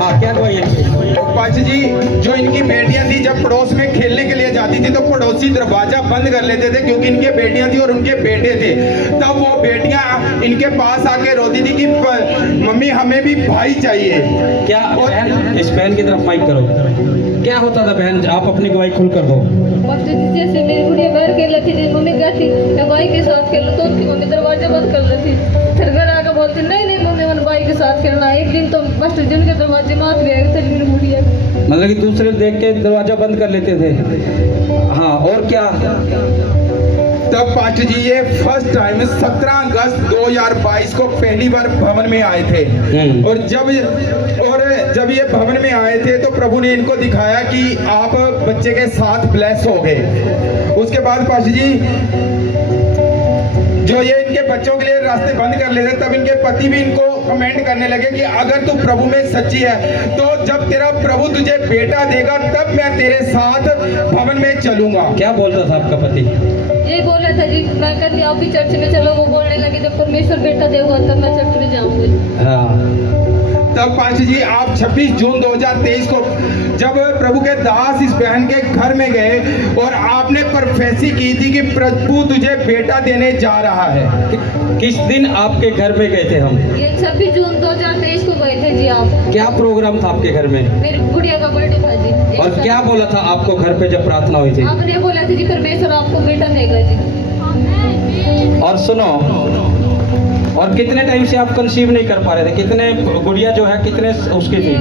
हाँ, क्या गवाही है? पाची जी, जो इनकी बेटियां थी जब पड़ोस में खेलने के लिए जाती थी तो पड़ोसी दरवाजा बंद कर लेते थे क्योंकि इनके बेटियां थी और उनके बेटे थे। तब वो बेटियां इनके पास आके रोती थी कि मम्मी हमें भी भाई चाहिए। क्या बहन, इस बहन की तरफ माइक करो, क्या होता था बहन? आप अपनी गवाही खुलकर दो। जैसे मेरी गुड़िया बाहर खेल रही थी, मम्मी कहती मैं भाई के साथ खेलूं तो उसकी मम्मी दरवाजा बंद कर रही थी। फिर घर आकर बोलती नहीं नहीं मम्मी मैंने भाई के साथ खेलना। एक दिन तो मास्टर जी के दरवाजे मार लिया था मेरी गुड़िया। मतलब कि दूसरे देख के दरवाजा बंद कर लेते थे। हाँ, और क्या? तब पास्टर जी ये फर्स्ट टाइम 17 अगस्त 2022 को पहली बार भवन में आए थे। और जब ये भवन में आए थे तो प्रभु ने इनको दिखाया कि आप बच्चे के साथ ब्लेस हो गए। उसके बाद पास्टर जी जो ये इनके बच्चों के लिए रास्ते बंद कर लेते, तब इनके पति भी इनको कमेंट करने लगे कि अगर तू प्रभु में सच्ची है तो जब तेरा प्रभु तुझे बेटा देगा तब मैं तेरे साथ भवन में चलूंगा। क्या बोलता था आपका पति? यही बोल रहा था जी, मैं कहती आप भी चर्च में चलो। वो बोलने लगे जब परमेश्वर बेटा देगा तब मैं चर्च में जाऊंगी। हाँ। तब पांच जी आप 26 जून 2023 को जब प्रभु के दास इस बहन के घर में गए और आपने प्रोफेसी की थी कि प्रभु तुझे बेटा देने जा रहा है। किस दिन आपके घर में गए थे हम? ये 26 जून 2023 को गए थे जी। आप क्या प्रोग्राम था आपके घर में? मेरी गुड़िया का बर्थडे था जी। और क्या बोला था आपको घर पे जब प्रार्थना हुई थी? आपने बोला था जी परमेश्वर आपको बेटा देगा जी। और सुनो, और कितने टाइम से आप कंसीव नहीं कर पा रहे थे? कितने गुड़िया जो है कितने उसकी थी?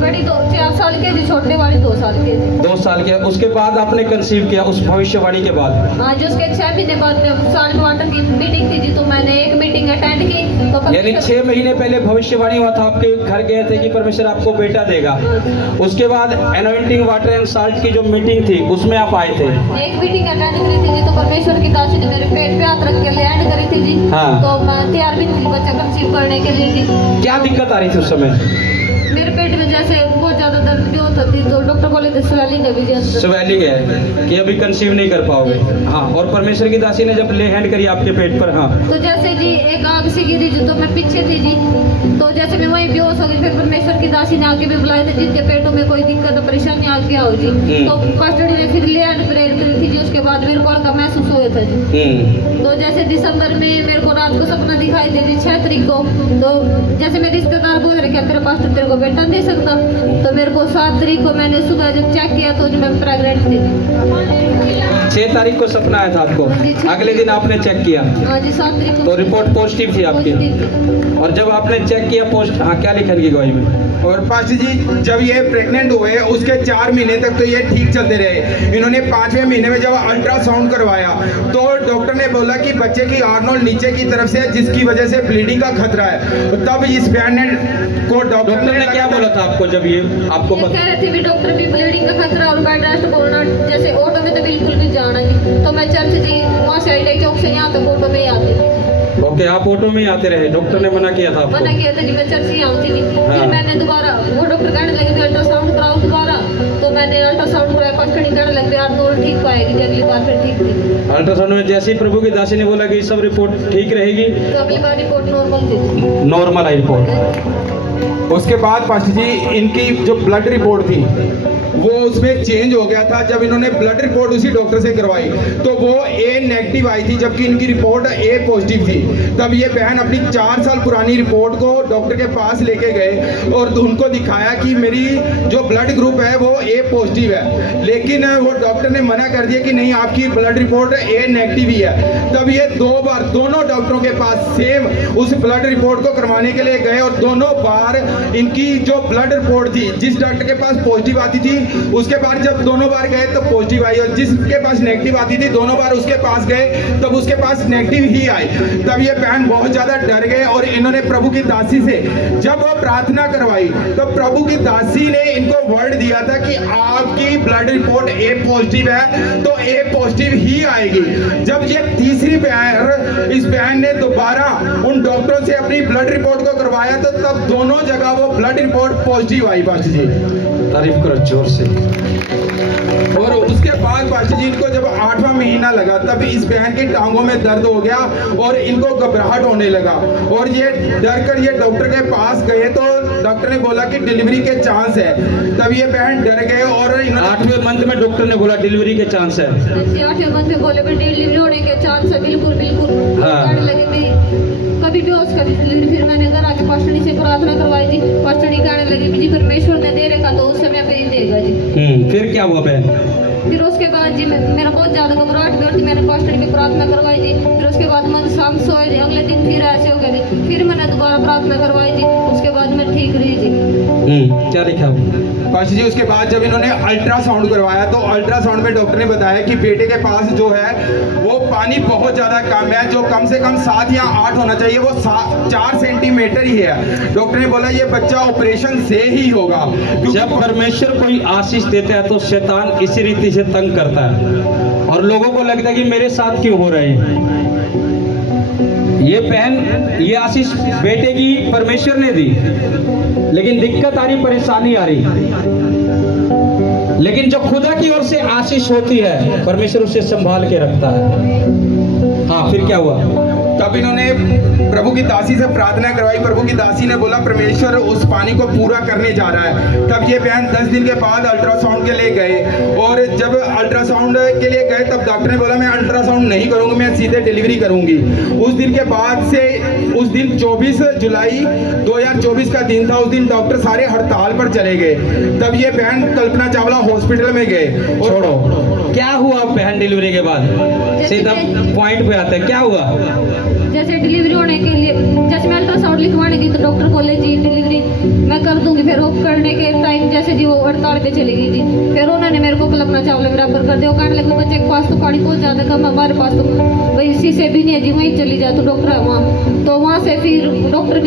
बड़ी 4 साल की थी, छोटे वाली 2 साल की थी। 2 साल के। उसके बाद आपने कंसीव किया उस भविष्यवाणी के बाद? हाँ, जो उसके 6 महीने बाद साल्ट वाटर की मीटिंग थी जी, तो मैंने एक मीटिंग अटेंड की। तो यानी 6 महीने पहले भविष्यवाणी हुआ था, आपके घर गए थे कि परमेश्वर आपको बेटा देगा। उसके बाद एनॉइंटिंग वाटर एंड साल्ट की जो मीटिंग थी उसमें आप आए थे। एक मीटिंग अटेंड करी थी जी, तो परमेश्वर की दासी ने मेरे पेट पे हाथ रख के लैंड करी थी जी। हाँ। तो मैं तैयार भी थी बच्चा कंसीव करने के लिए जी। क्या दिक्कत आ रही थी उस समय? मेरे पेट में जैसे बहुत ज्यादा दर्द भी होता थी, तो डॉक्टर बोले थे स्वेलिंग है भी जी अंदर। स्वेलिंग है कि अभी कंसीव नहीं कर पाओगे। हाँ, और परमेश्वर की दासी ने जब ले हैंड करी आपके पेट पर, हाँ, तो जैसे जी एक आग सी गिरी जी, तो मैं पीछे थी जी, तो जैसे मैं वहीं बेहोश हो गई। फिर परमेश्वर की दासी ने आगे भी बुलाए थे जिनके पेटों में कोई दिक्कत परेशानी आ गया हो जी, तो कस्टडी में फिर ले हैंड प्रेयर करी थी जी। उसके बाद मेरे को हल्का महसूस हुआ था जी। तो जैसे दिसंबर में मेरे को रात को सपना दिखाई दे जी 6 तारीख को, तो जैसे मेरे रिश्तेदार बोल रहे क्या तेरा पास्टर तेरे को बेटा दे सकता, तो मेरे को 7 तारीख को मैंने सुबह जब चेक किया तो मैं प्रेग्नेंट थी। 6 तारीख को सपना आया था आपको, अगले दिन आपने चेक किया? हाँ जी, 7 तारीख को। तो रिपोर्ट पॉजिटिव थी आपकी? और जब आपने चेक किया हाँ, क्या लिखा इनकी गवाही में? और पास्टर जी जब ये प्रेग्नेंट हुए उसके 4 महीने तक तो ये ठीक चलते रहे। इन्होंने 5वें महीने में जब अल्ट्रासाउंड करवाया तो डॉक्टर ने बोला कि बच्चे की आर्नोल्ड नीचे की तरफ से है जिसकी वजह से ब्लीडिंग का खतरा है। तो तब इस बहन को डॉक्टर ने क्या बोला था आपको जब ये आपको कह रहे थे भी डॉक्टर भी ब्लीडिंग का खतरा और बेड रेस्ट बोलना, जैसे ऑटो में तो बिल्कुल भी जाना नहीं। तो मैं चर्च जी वहाँ से आई चौक से यहाँ तक ऑटो में ही आती। ओके, आप ऑटो में ही आते रहे? डॉक्टर ने मना किया था आपको? मना किया था जी, मैं चर्च ही आती नहीं। हाँ। फिर मैंने दोबारा वो डॉक्टर कहने लगे भी अल्ट्रासाउंड कराओ दोबारा, तो मैंने अल्ट्रासाउंड कराया। कस्टडी कहने लगे यार तो ठीक पाएगी, अगली बार फिर ठीक थी। अल्ट्रासाउंड में जैसे ही प्रभु की दासी ने बोला कि सब रिपोर्ट ठीक रहेगी, तो अगली बार रिपोर्ट नॉर्मल थी। नॉर्मल आई रिपोर्ट। उसके बाद पास्टर जी इनकी जो ब्लड रिपोर्ट थी वो उसमें चेंज हो गया था। जब इन्होंने ब्लड रिपोर्ट उसी डॉक्टर से करवाई तो वो A नेगेटिव आई थी जबकि इनकी रिपोर्ट A पॉजिटिव थी। तब ये बहन अपनी 4 साल पुरानी रिपोर्ट को डॉक्टर के पास लेके गए और उनको दिखाया कि मेरी जो ब्लड ग्रुप है वो A पॉजिटिव है, लेकिन वो डॉक्टर ने मना कर दिया कि नहीं आपकी ब्लड रिपोर्ट A नेगेटिव ही है। तब ये 2 बार दोनों डॉक्टरों के पास सेम उस ब्लड रिपोर्ट को करवाने के लिए गए और दोनों बार इनकी जो ब्लड रिपोर्ट थी जिस डॉक्टर के पास पॉजिटिव आती थी उसके बाद जब दोनों बार गए तो पॉजिटिव आई, और जिसके पास नेगेटिव आती थी दोनों बार उसके पास गए तब उसके पास नेगेटिव ही आई। तब ये बहन बहुत ज्यादा डर गए और इन्होंने प्रभु की दासी से जब वो प्रार्थना करवाई तो प्रभु की दासी ने इनको वर्ड दिया था कि आपकी ब्लड रिपोर्ट A पॉजिटिव है तो A पॉजिटिव ही आएगी। जब ये तीसरी बार इस बहन ने दोबारा उन डॉक्टरों से अपनी ब्लड रिपोर्ट को करवाया तो तब दोनों जगह वो ब्लड रिपोर्ट पॉजिटिव आई। पास्टर जी तारीफ करो जोर से। और उसके बाद पास्टर जी इनको जब 8वां महीना लगा तब इस बहन की टांगों में दर्द हो गया और इनको घबराहट होने लगा और ये डर कर ये डॉक्टर के पास गए तो डॉक्टर ने बोला कि डिलीवरी के चांस है। तब ये बहन डर गए और इन्होंने 8वें मंथ में डॉक्टर ने बोला डिलीवरी के चांस है। 8वें मंथ में बोले भी डिलीवरी होने के चांस है, बिल्कुल बिल्कुल। हाँ। कहने लगे भी कभी भी हो उसका डिलीवरी। फिर मैंने घर आके पास्टरनी से प्रार्थना करवाई जी। पास्टरनी कहने लगी भी जी परमेश्वर ने दे रखा तो उस समय पे ही देगा जी। फिर क्या हुआ बहन? फिर उसके बाद जी मेरा बहुत ज़्यादा घबराहट भी होती, मैंने पास्टरनी पे प्रार्थना करवाई जी। फिर उसके बाद मन शाम सोए जी, अगले दिन फिर ऐसे हो गया जी। फिर मैंने दोबारा प्रार्थना करवाई जी, उसके बाद मैं ठीक रही जी। क्या लिखा हुआ? पास्टर जी उसके बाद जब इन्होंने अल्ट्रासाउंड करवाया तो अल्ट्रासाउंड में डॉक्टर ने बताया कि बेटे के पास जो है वो पानी बहुत ज़्यादा कम है, जो कम से कम 7 या 8 होना चाहिए, वो 4 सेंटीमीटर ही है। डॉक्टर ने बोला ये बच्चा ऑपरेशन से ही होगा। जब परमेश्वर कोई आशीष देता है तो शैतान इसी रीति से तंग करता है और लोगों को लगता है कि मेरे साथ क्यों हो रहे हैं। ये बहन ये आशीष बेटे की परमेश्वर ने दी, लेकिन दिक्कत आ रही, परेशानी आ रही। लेकिन जो खुदा की ओर से आशीष होती है परमेश्वर उसे संभाल के रखता है। हाँ, फिर क्या हुआ? तब इन्होंने प्रभु की दासी से प्रार्थना करवाई। प्रभु की दासी ने बोला परमेश्वर उस पानी को पूरा करने जा रहा है। तब ये बहन 10 दिन के बाद अल्ट्रासाउंड के लिए गए और जब अल्ट्रासाउंड के लिए गए तब डॉक्टर ने बोला मैं अल्ट्रासाउंड नहीं करूँगी, मैं सीधे डिलीवरी करूँगी। उस दिन के बाद से उस दिन 24 जुलाई 2024 का दिन था। उस दिन डॉक्टर सारे हड़ताल पर चले गए। तब ये बहन कल्पना चावला हॉस्पिटल में गए। छोड़ो, क्या हुआ बहन डिलीवरी के बाद? सीधा पॉइंट पे आते हैं, क्या हुआ? जैसे डिलीवरी होने के लिए जैसे मैं अल्ट्रासाउंड लिखवाने गई तो डॉक्टर बोले जी डिलीवरी मैं कर दूंगी। फिर वो करने के टाइम जैसे जी वो हड़ताल पे चली गई जी। फिर उन्होंने मेरे को कल्पना चावला में रेफर कर दिया। वो कहने लगे बच्चे के पास तो पानी बहुत ज़्यादा कम है, हमारे पास तो भाई शीशे भी नहीं है जी, वहीं चली जाए तो डॉक्टर है वहाँ। तो वहाँ से फिर डॉक्टर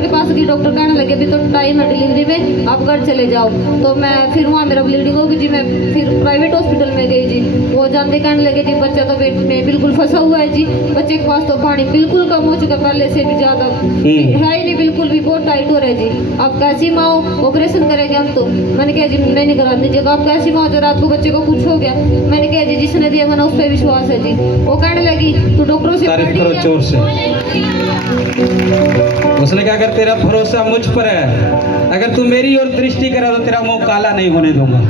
के पास गई। डॉक्टर कहने लगे अभी तो टाइम है डिलीवरी में, आप घर चले जाओ। तो मैं फिर वहाँ मेरा ब्लीडिंग होगी जी। मैं फिर प्राइवेट हॉस्पिटल में गई जी। वो जानते कहने लगे जी बच्चा तो पेट में बिल्कुल फंसा हुआ है जी, बच्चे के पास तो पानी बिल्कुल कम हो चुका, पहले से भी ज़्यादा है ही नहीं, बिल्कुल भी बहुत टाइट हो रहा है जी। आप कैसी माँ हो, ऑपरेशन करेंगे हम तो। मैंने कहा जी मैं नहीं करा दीजिएगा। आप कैसी माँ हो, रात को बच्चे को कुछ हो गया। मैंने कहा जी जिसने दिया मैंने उस पर विश्वास है जी। वो कहने लगी तो डॉक्टरों से तारीफ करो जोर से। उसने कहा अगर तेरा भरोसा मुझ पर है, अगर तू मेरी ओर दृष्टि करे तो तेरा मुंह काला नहीं होने दूंगा।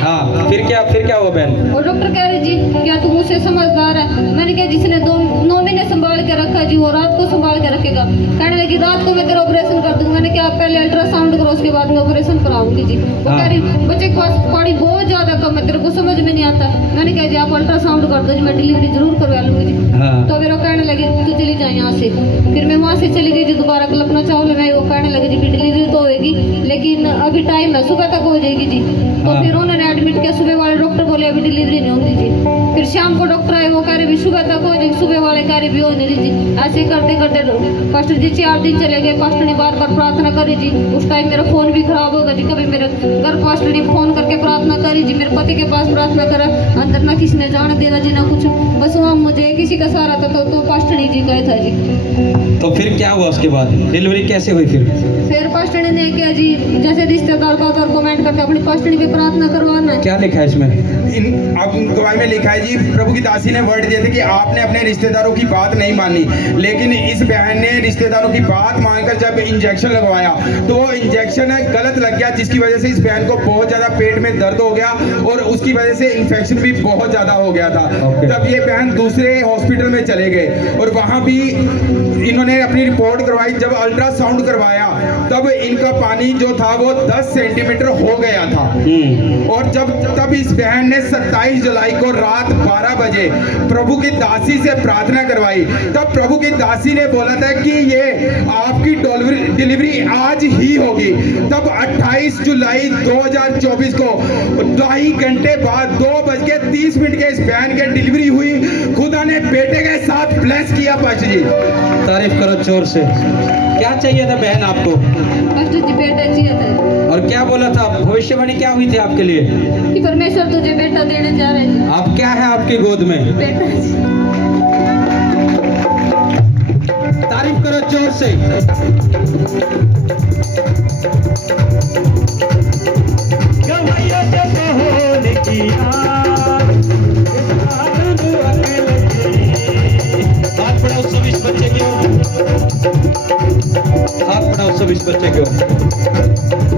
हाँ, फिर क्या हुआ बहन? और डॉक्टर कह रहे जी क्या तू मुझसे समझदार है। मैंने कहा जिसने 9 महीने संभाल के रखा जी वो रात को संभाल के रखेगा। कहने लगी रात को मैं तेरा ऑपरेशन कर दूंगा। मैंने कहा पहले अल्ट्रासाउंड करो उसके बाद मैं ऑपरेशन कराऊंगी जी। वो कह रही बच्चे के पास पानी बहुत ज्यादा कम है, तेरे को समझ में नहीं आता। मैंने कहा जी आप अल्ट्रासाउंड कर दो जी, मैं डिलीवरी जरूर करवा लूंगी जी। तो फिर वो कहने लगे तू चली जाए यहाँ से। फिर मैं वहाँ से चली गई जी दोबारा कल्पना चावला में। वो कहने लगे जी डिलीवरी तो होगी लेकिन अभी टाइम है, सुबह तक हो जाएगी जी। तो फिर उन्होंने एडमिट किया। सुबह वाले डॉक्टर बोले अभी डिलीवरी नहीं होगी जी। फिर शाम को डॉक्टर आए, वो कह रहे भी सुबह तक हो जाएगी, सुबह वाले कह रहे भी हो नहीं जी। ऐसे करते करते पास्टर जी 4 दिन चले गए। पास्टर ने बार बार प्रार्थना करी जी। उस टाइम मेरा फोन भी खराब होगा जी। कभी मेरे घर पास्टर ने फोन करके प्रार्थना करी जी, मेरे पति के पास प्रार्थना करा, अंदर ना किसी ने जाने देना जी ना कुछ, बस वहाँ मुझे किसी का सहारा था तो पास्टर जी गए था जी। तो फिर क्या हुआ उसके बाद? डिलीवरी कैसे हुई फिर पास्टर ने किया जी जैसे रिश्तेदार का और कमेंट करके अपनी पास्टर पे प्रार्थना करवाना है। क्या लिखा है इसमें? अब गवाही में लिखा है जी प्रभु की दासी ने वर्ड दिए थे कि आपने अपने रिश्तेदारों की बात नहीं मानी, लेकिन इस बहन ने रिश्तेदारों की बात मानकर जब इंजेक्शन लगवाया तो वो इंजेक्शन गलत लग गया, जिसकी वजह से इस बहन को बहुत ज़्यादा पेट में दर्द हो गया और उसकी वजह से इन्फेक्शन भी बहुत ज़्यादा हो गया था। तब ये बहन दूसरे हॉस्पिटल में चले गए और वहाँ भी इन्होंने अपनी रिपोर्ट करवाई। जब अल्ट्रासाउंड करवाया तब इनका पानी जो था वो 10 सेंटीमीटर हो गया था। और तब इस बहन ने 27 जुलाई को रात 12 बजे प्रभु की दासी से प्रार्थना करवाई। तब प्रभु की दासी ने बोला था कि ये आपकी डिलीवरी आज ही होगी। तब 28 जुलाई 2024 को 2.5 घंटे बाद 2:30 के इस बहन के डिलीवरी हुई। खुदा ने बेटे के साथ ब्लेस किया। पास्टर जी तारीफ करो जोर से। क्या चाहिए था बहन आपको? पास्टर जी बेटा चाहिए था। और क्या बोला था? भविष्यवाणी क्या हुई थी आपके लिए? कि परमेश्वर तुझे बेटा देने जा रहे हैं। आप क्या है आपकी गोद में? बेटा जी। तारीफ करो जोर से। हाथ बढ़ाओ सब इस बच्चे की ओर। हाथ बढ़ाओ सब इस बच्चे को।